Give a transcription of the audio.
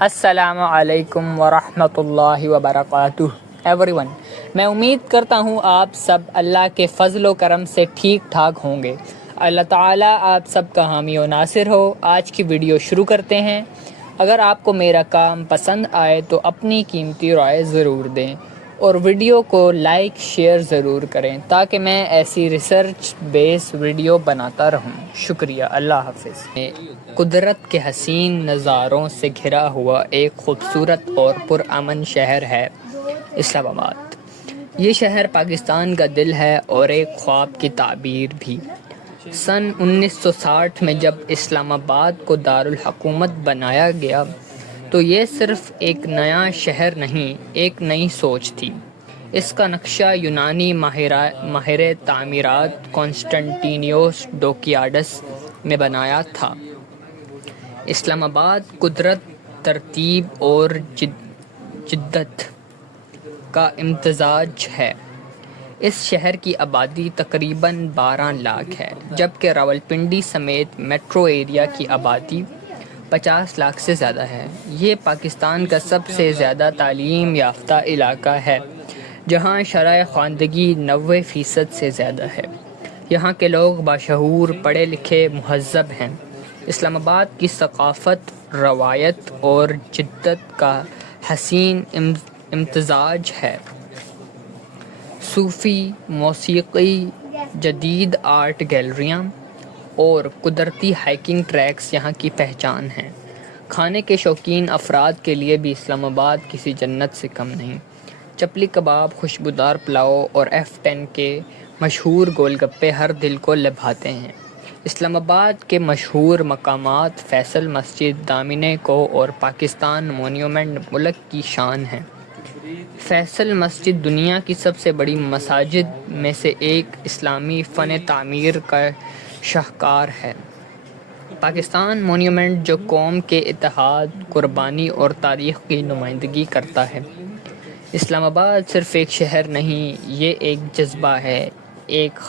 السلام علیکم ورحمۃ اللہ وبرکاتہ ایوری ون، میں امید کرتا ہوں آپ سب اللہ کے فضل و کرم سے ٹھیک ٹھاک ہوں گے۔ اللہ تعالیٰ آپ سب کا حامی و ناصر ہو۔ آج کی ویڈیو شروع کرتے ہیں۔ اگر آپ کو میرا کام پسند آئے تو اپنی قیمتی رائے ضرور دیں اور ویڈیو کو لائک شیئر ضرور کریں تاکہ میں ایسی ریسرچ بیس ویڈیو بناتا رہوں۔ شکریہ، اللہ حافظ۔ قدرت کے حسین نظاروں سے گھرا ہوا ایک خوبصورت اور پرامن شہر ہے اسلام آباد۔ یہ شہر پاکستان کا دل ہے اور ایک خواب کی تعبیر بھی۔ سن 1960 میں جب اسلام آباد کو دارالحکومت بنایا گیا تو یہ صرف ایک نیا شہر نہیں، ایک نئی سوچ تھی۔ اس کا نقشہ یونانی ماہر تعمیرات کانسٹنٹینیوس ڈوکیاڈس نے بنایا تھا۔ اسلام آباد قدرت، ترتیب اور جدت کا امتزاج ہے۔ اس شہر کی آبادی تقریباً 12 لاکھ ہے، جبکہ راولپنڈی سمیت میٹرو ایریا کی آبادی 50 لاکھ سے زیادہ ہے۔ یہ پاکستان کا سب سے زیادہ تعلیم یافتہ علاقہ ہے، جہاں شرح خواندگی 90% سے زیادہ ہے۔ یہاں کے لوگ باشعور، پڑھے لکھے، مہذب ہیں۔ اسلام آباد کی ثقافت، روایت اور جدت کا حسین امتزاج ہے۔ صوفی موسیقی، جدید آرٹ گیلریاں اور قدرتی ہائکنگ ٹریکس یہاں کی پہچان ہیں۔ کھانے کے شوقین افراد کے لیے بھی اسلام آباد کسی جنت سے کم نہیں۔ چپلی کباب، خوشبودار پلاؤ اور F10 کے مشہور گول گپے ہر دل کو لبھاتے ہیں۔ اسلام آباد کے مشہور مقامات فیصل مسجد، دامن کو اور پاکستان مونیومنٹ ملک کی شان ہیں۔ فیصل مسجد دنیا کی سب سے بڑی مساجد میں سے ایک اسلامی فن تعمیر کا شاہکار ہے۔ پاکستان مونیومنٹ جو قوم کے اتحاد، قربانی اور تاریخ کی نمائندگی کرتا ہے۔ اسلام آباد صرف ایک شہر نہیں، یہ ایک جذبہ ہے، ایک